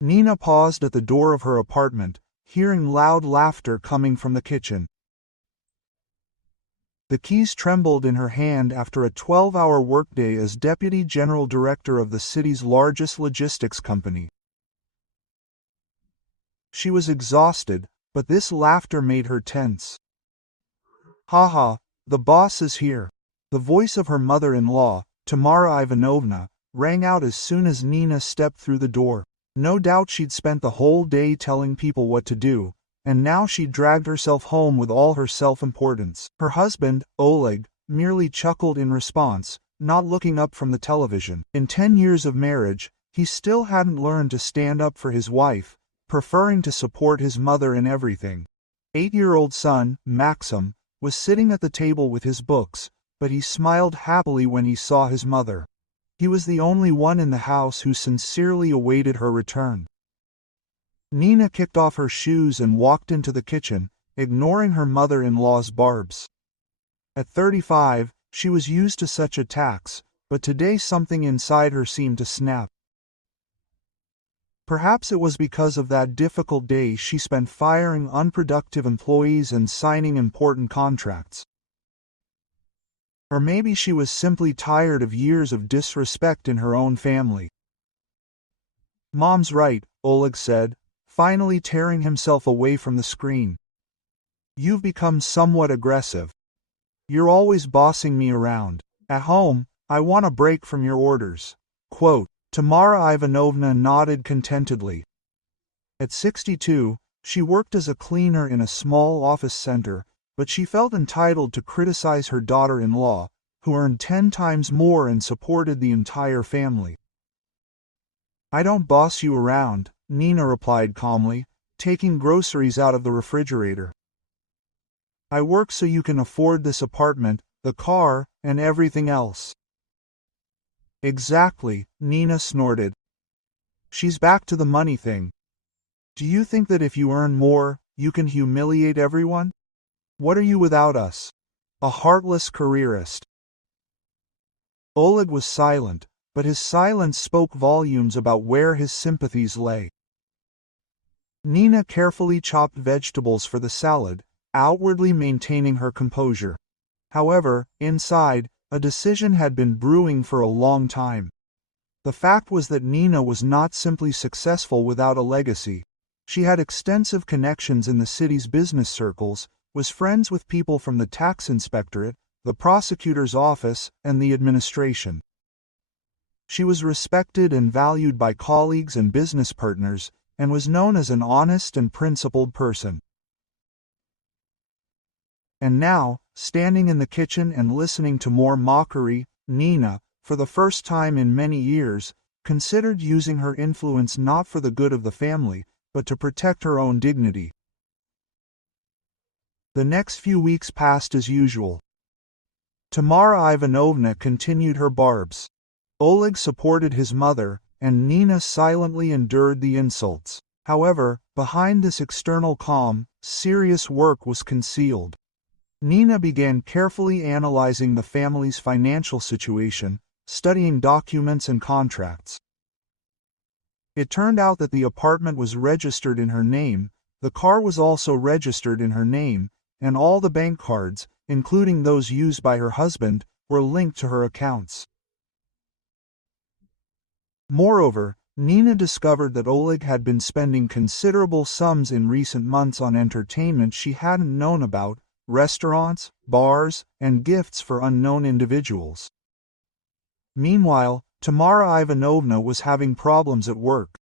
Nina paused at the door of her apartment, hearing loud laughter coming from the kitchen. The keys trembled in her hand after a 12-hour workday as deputy general director of the city's largest logistics company. She was exhausted, but this laughter made her tense. "Haha, the boss is here." The voice of her mother-in-law, Tamara Ivanovna, rang out as soon as Nina stepped through the door. No doubt she'd spent the whole day telling people what to do, and now she dragged herself home with all her self-importance. Her husband, Oleg, merely chuckled in response, not looking up from the television. In 10 years of marriage, he still hadn't learned to stand up for his wife, preferring to support his mother in everything. 8-year-old son, Maxim, was sitting at the table with his books, but he smiled happily when he saw his mother. He was the only one in the house who sincerely awaited her return. Nina kicked off her shoes and walked into the kitchen, ignoring her mother-in-law's barbs. At 35, she was used to such attacks, but today something inside her seemed to snap. Perhaps it was because of that difficult day she spent firing unproductive employees and signing important contracts. Or maybe she was simply tired of years of disrespect in her own family. "Mom's right," Oleg said, finally tearing himself away from the screen. "You've become somewhat aggressive. You're always bossing me around. At home, I want a break from your orders." Quote. Tamara Ivanovna nodded contentedly. At 62, she worked as a cleaner in a small office center, but she felt entitled to criticize her daughter-in-law, who earned 10 times more and supported the entire family. "I don't boss you around," Nina replied calmly, taking groceries out of the refrigerator. "I work so you can afford this apartment, the car, and everything else." "Exactly," Nina snorted. "She's back to the money thing. Do you think that if you earn more, you can humiliate everyone? What are you without us? A heartless careerist." Oleg was silent, but his silence spoke volumes about where his sympathies lay. Nina carefully chopped vegetables for the salad, outwardly maintaining her composure. However, inside, a decision had been brewing for a long time. The fact was that Nina was not simply successful without a legacy. She had extensive connections in the city's business circles, was friends with people from the tax inspectorate, the prosecutor's office, and the administration. She was respected and valued by colleagues and business partners, and was known as an honest and principled person. And now, standing in the kitchen and listening to more mockery, Nina, for the first time in many years, considered using her influence not for the good of the family, but to protect her own dignity. The next few weeks passed as usual. Tamara Ivanovna continued her barbs. Oleg supported his mother, and Nina silently endured the insults. However, behind this external calm, serious work was concealed. Nina began carefully analyzing the family's financial situation, studying documents and contracts. It turned out that the apartment was registered in her name, the car was also registered in her name, and all the bank cards, including those used by her husband, were linked to her accounts. Moreover, Nina discovered that Oleg had been spending considerable sums in recent months on entertainment she hadn't known about, restaurants, bars, and gifts for unknown individuals. Meanwhile, Tamara Ivanovna was having problems at work.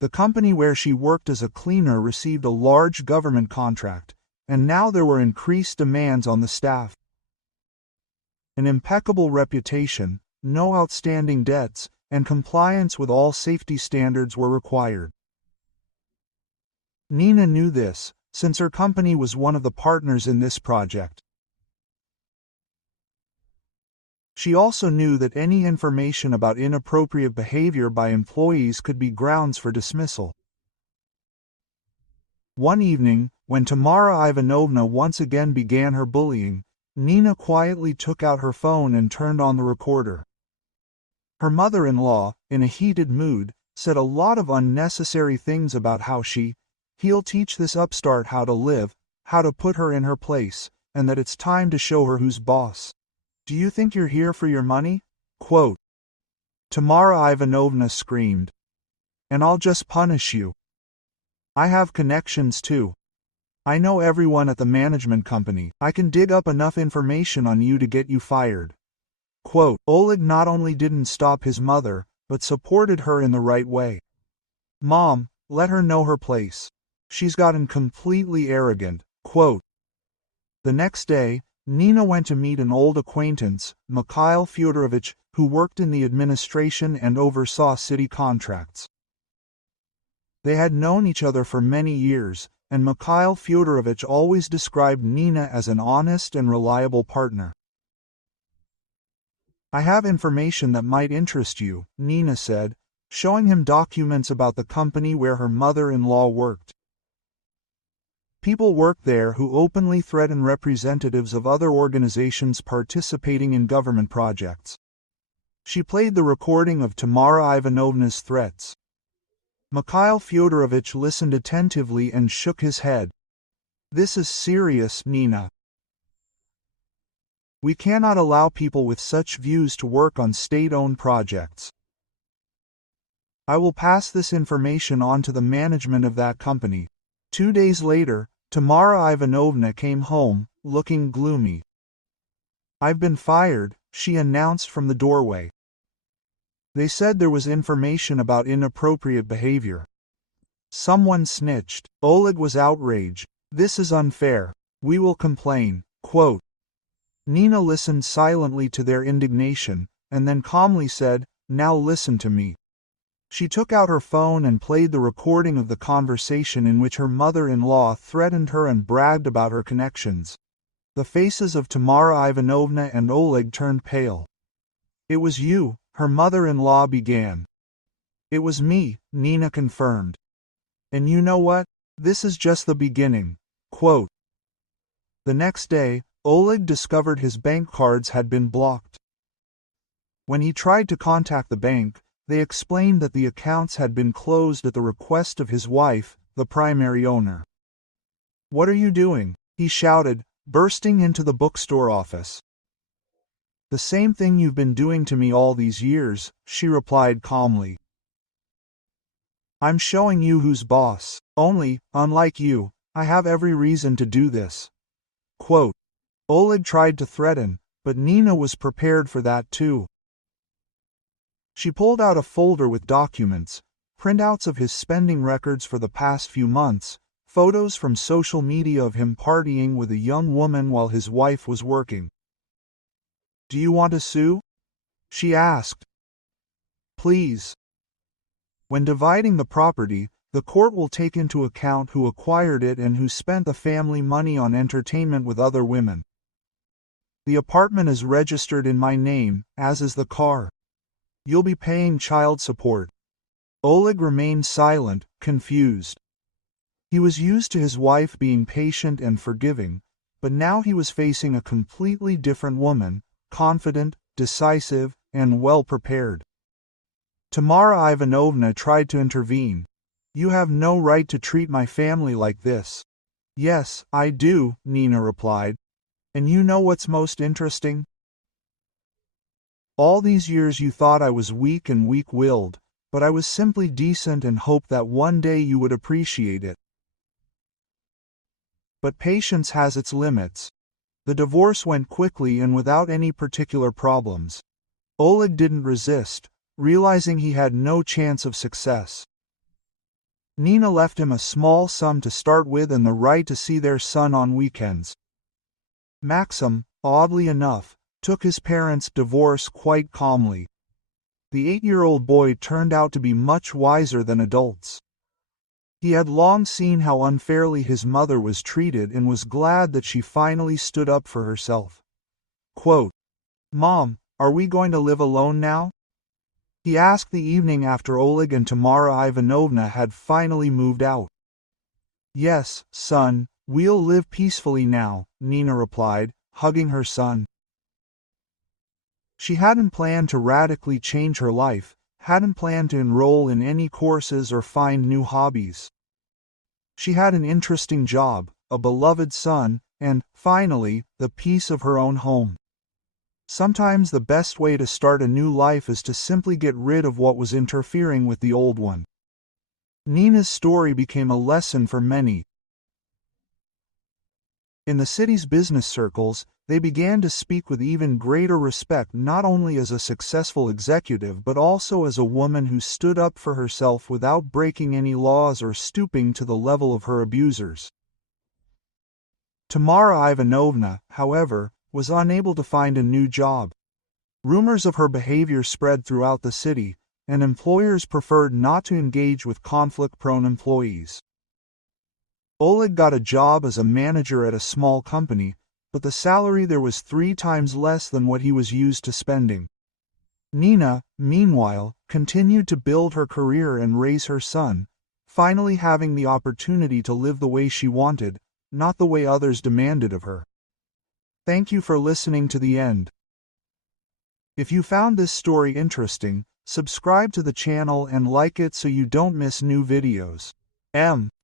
The company where she worked as a cleaner received a large government contract, and now there were increased demands on the staff. An impeccable reputation, no outstanding debts, and compliance with all safety standards were required. Nina knew this, since her company was one of the partners in this project. She also knew that any information about inappropriate behavior by employees could be grounds for dismissal. One evening, when Tamara Ivanovna once again began her bullying, Nina quietly took out her phone and turned on the recorder. Her mother-in-law, in a heated mood, said a lot of unnecessary things about how he'll teach this upstart how to live, how to put her in her place, and that it's time to show her who's boss. Do you think you're here for your money? Quote. Tamara Ivanovna screamed. And I'll just punish you. I have connections too. I know everyone at the management company. I can dig up enough information on you to get you fired. Quote. Oleg not only didn't stop his mother, but supported her in the right way. Mom, let her know her place. She's gotten completely arrogant. Quote. The next day, Nina went to meet an old acquaintance, Mikhail Fyodorovich, who worked in the administration and oversaw city contracts. They had known each other for many years, and Mikhail Fyodorovich always described Nina as an honest and reliable partner. I have information that might interest you, Nina said, showing him documents about the company where her mother-in-law worked. People work there who openly threaten representatives of other organizations participating in government projects. She played the recording of Tamara Ivanovna's threats. Mikhail Fyodorovich listened attentively and shook his head. This is serious, Nina. We cannot allow people with such views to work on state-owned projects. I will pass this information on to the management of that company. 2 days later, Tamara Ivanovna came home, looking gloomy. I've been fired, she announced from the doorway. They said there was information about inappropriate behavior. Someone snitched. Oleg was outraged. This is unfair. We will complain. Quote. Nina listened silently to their indignation, and then calmly said, Now listen to me. She took out her phone and played the recording of the conversation in which her mother-in-law threatened her and bragged about her connections. The faces of Tamara Ivanovna and Oleg turned pale. It was you, her mother-in-law began. It was me, Nina confirmed. And you know what? This is just the beginning. Quote. The next day, Oleg discovered his bank cards had been blocked. When he tried to contact the bank, they explained that the accounts had been closed at the request of his wife, the primary owner. What are you doing? He shouted, bursting into the bookstore office. The same thing you've been doing to me all these years, she replied calmly. I'm showing you who's boss. Only, unlike you, I have every reason to do this. Quote. Oleg tried to threaten, but Nina was prepared for that too. She pulled out a folder with documents, printouts of his spending records for the past few months, photos from social media of him partying with a young woman while his wife was working. Do you want to sue? She asked. Please. When dividing the property, the court will take into account who acquired it and who spent the family money on entertainment with other women. The apartment is registered in my name, as is the car. You'll be paying child support. Oleg remained silent, confused. He was used to his wife being patient and forgiving, but now he was facing a completely different woman, confident, decisive, and well-prepared. Tamara Ivanovna tried to intervene. You have no right to treat my family like this. Yes, I do, Nina replied. And you know what's most interesting? All these years you thought I was weak and weak-willed, but I was simply decent and hoped that one day you would appreciate it. But patience has its limits. The divorce went quickly and without any particular problems. Oleg didn't resist, realizing he had no chance of success. Nina left him a small sum to start with and the right to see their son on weekends. Maxim, oddly enough, took his parents' divorce quite calmly. The 8-year-old boy turned out to be much wiser than adults. He had long seen how unfairly his mother was treated and was glad that she finally stood up for herself. Quote, Mom, are we going to live alone now? He asked the evening after Oleg and Tamara Ivanovna had finally moved out. Yes, son, we'll live peacefully now, Nina replied, hugging her son. She hadn't planned to radically change her life, hadn't planned to enroll in any courses or find new hobbies. She had an interesting job, a beloved son, and, finally, the peace of her own home. Sometimes the best way to start a new life is to simply get rid of what was interfering with the old one. Nina's story became a lesson for many. In the city's business circles, they began to speak with even greater respect not only as a successful executive but also as a woman who stood up for herself without breaking any laws or stooping to the level of her abusers. Tamara Ivanovna, however, was unable to find a new job. Rumors of her behavior spread throughout the city, and employers preferred not to engage with conflict-prone employees. Oleg got a job as a manager at a small company, but the salary there was 3 times less than what he was used to spending. Nina, meanwhile, continued to build her career and raise her son, finally having the opportunity to live the way she wanted, not the way others demanded of her. Thank you for listening to the end. If you found this story interesting, subscribe to the channel and like it so you don't miss new videos.